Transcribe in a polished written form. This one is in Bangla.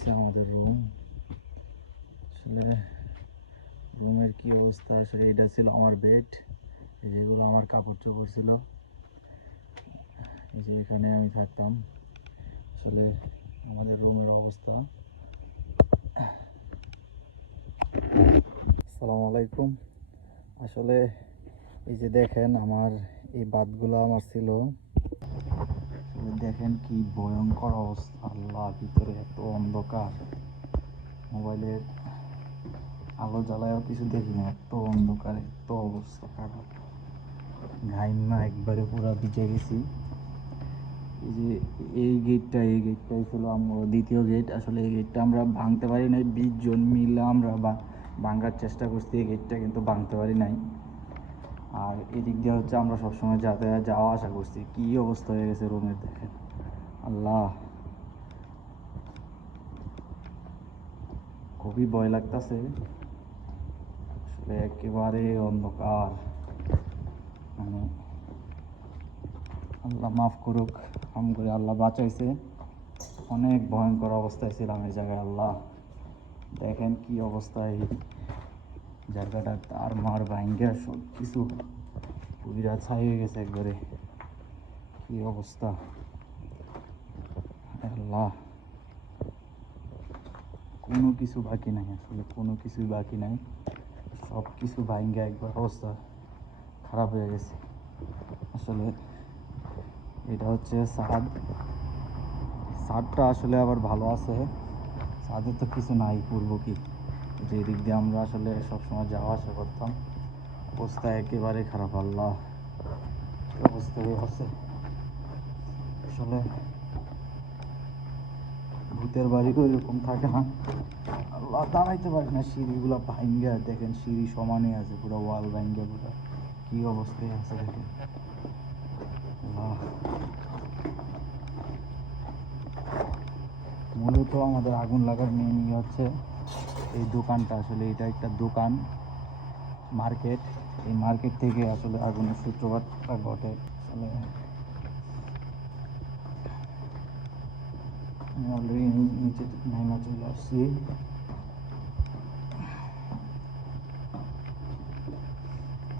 হয়েছে আমাদের রুম। আসলে রুমের কি অবস্থা, আসলে এটা ছিল আমার বেড, যেগুলো আমার কাপড় চোপড় ছিল, এই যে এখানে আমি থাকতাম। আসলে আমাদের রুমের অবস্থা। আসসালামু আলাইকুম। আসলে এই যে দেখেন আমার এই বাতগুলো আমার ছিল, দেখেন কি ভয়ঙ্কর অবস্থা। আল্লাহ, ভিতরে এত অন্ধকার, মোবাইলের আলো জ্বালায়ও কিছু দেখি না, এত অন্ধকার, এত অবস্থা খারাপ। ঘাইমা একবারে পুরা ভিজে গেছি। এই যে এই গেটটাই ছিল আমার দ্বিতীয় গেট। আসলে এই গেটটা আমরা ভাঙতে পারি নাই, 20 জন মিলে আমরা ভাঙার চেষ্টা করছি এই গেটটা, কিন্তু ভাঙতে পারি নাই। আর এদিক দিয়ে হচ্ছে আমরা সবসময় যাওয়া আসা করছি। কি অবস্থা হয়ে গেছে রুমের, দেখেন। আল্লাহ, খুবই ভয় লাগতেছে। আসলে একেবারে অন্ধকার, মানে আল্লাহ মাফ করুক, করে আল্লাহ বাঁচাইছে। অনেক ভয়ঙ্কর অবস্থায় ছিলাম এই জায়গায়। আল্লাহ, দেখেন কি অবস্থা এই জায়গাটা, তার মার ভাঙ্গা সব কিছু পুরা ছাই হয়ে গেছে একবারে। কি অবস্থা আল্লাহ, কোনো কিছু বাকি নাই, আসলে কোনো কিছুই বাকি নাই, সব কিছু ভাঙ্গা একবার অবস্থা খারাপ হয়ে গেছে। আসলে এটা হচ্ছে ছাদটা আসলে আবার ভালো আছে, ছাদে তো কিছু নাই, করবো কি। যে দিক দিয়ে আমরা আসলে সবসময় যাওয়া আসা করতাম, অবস্থা একেবারে খারাপ। আল্লাহ, অবস্থা হয়ে আছে। আসলে ভূতের বাড়ি তো এরকম থাকে না। আল্লাহ, দাঁড়াইতে পারি না, সিঁড়িগুলো ভাঙ্গা দেখেন, সিঁড়ি সমানে আছে, পুরো ওয়াল ভাঙ্গা পুরো কি অবস্থায় আছে দেখেন। আল্লাহ, মূলত আমাদের আগুন লাগার মেন হচ্ছে এই দোকানটা। আসলে এটা একটা দোকান, মার্কেট। এই মার্কেট থেকে আসলে আগুনের সূত্রপাতটা ঘটে। আসলে আমি অলরেডি নিচে নাইমা চলে আসছি।